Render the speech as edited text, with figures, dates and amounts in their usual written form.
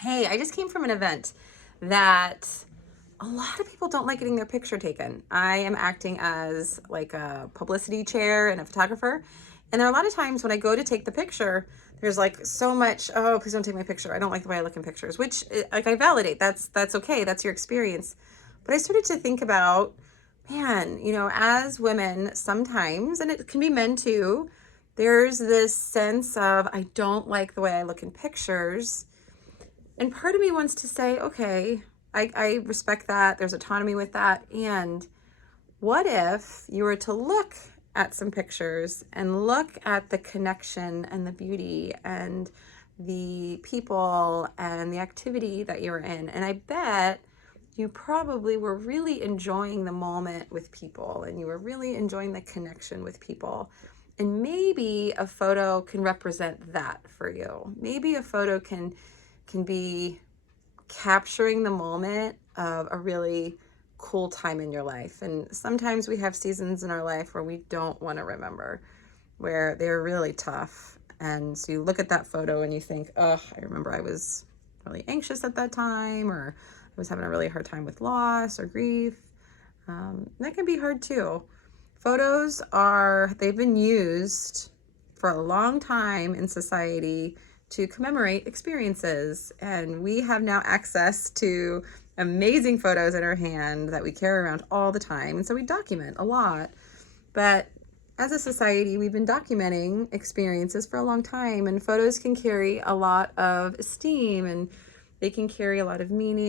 Hey, I just came from an event that a lot of people don't like getting their picture taken. I am acting as like a publicity chair and a photographer. And there are a lot of times when I go to take the picture, there's like so much, oh, please don't take my picture. I don't like the way I look in pictures, which like I validate. That's okay. That's your experience. But I started to think about, man, as women sometimes, and it can be men too, there's this sense of I don't like the way I look in pictures. And part of me wants to say, okay, I respect that. There's autonomy with that. And what if you were to look at some pictures and look at the connection and the beauty and the people and the activity that you were in? And I bet you probably were really enjoying the moment with people and you were really enjoying the connection with people. And maybe a photo can represent that for you. Maybe a photo can be capturing the moment of a really cool time in your life. And sometimes we have seasons in our life where we don't want to remember, where they're really tough. And so you look at that photo and you think, oh, I remember I was really anxious at that time, or I was having a really hard time with loss or grief. That can be hard too. They've been used for a long time in society to commemorate experiences. And we have now access to amazing photos in our hand that we carry around all the time. And so we document a lot. But as a society, we've been documenting experiences for a long time, and photos can carry a lot of esteem and they can carry a lot of meaning.